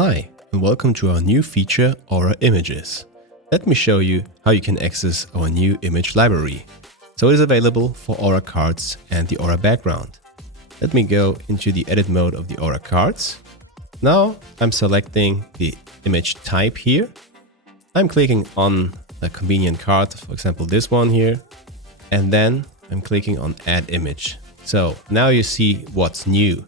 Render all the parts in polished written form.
Hi, and welcome to our new feature, Aura Images. Let me show you how you can access our new image library. So it is available for Aura cards and the Aura background. Let me go into the edit mode of the Aura cards. Now I'm selecting the image type here. I'm clicking on a convenient card, for example this one here, and then I'm clicking on Add Image. So now you see what's new.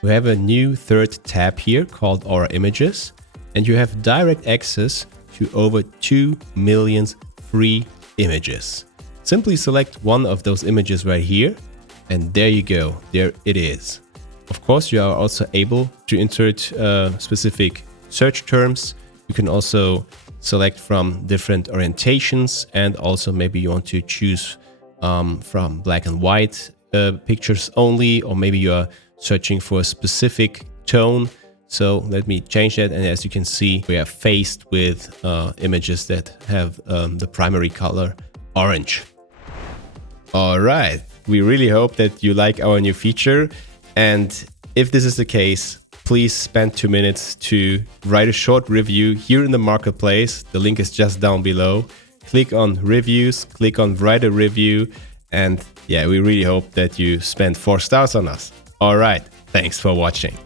We have a new third tab here called Aura Images, and you have direct access to over 2 million free images. Simply select one of those images right here, and there you go, there it is. Of course, you are also able to insert specific search terms. You can also select from different orientations, and also maybe you want to choose from black and white pictures only, or maybe you are searching for a specific tone. So let me change that, and as you can see, we are faced with images that have the primary color orange. All right, we really hope that you like our new feature, and if this is the case, please spend 2 minutes to write a short review here in the marketplace. The link is just down below. Click on reviews, click on write a review, and yeah, we really hope that you spend 4 stars on us. All right, thanks for watching.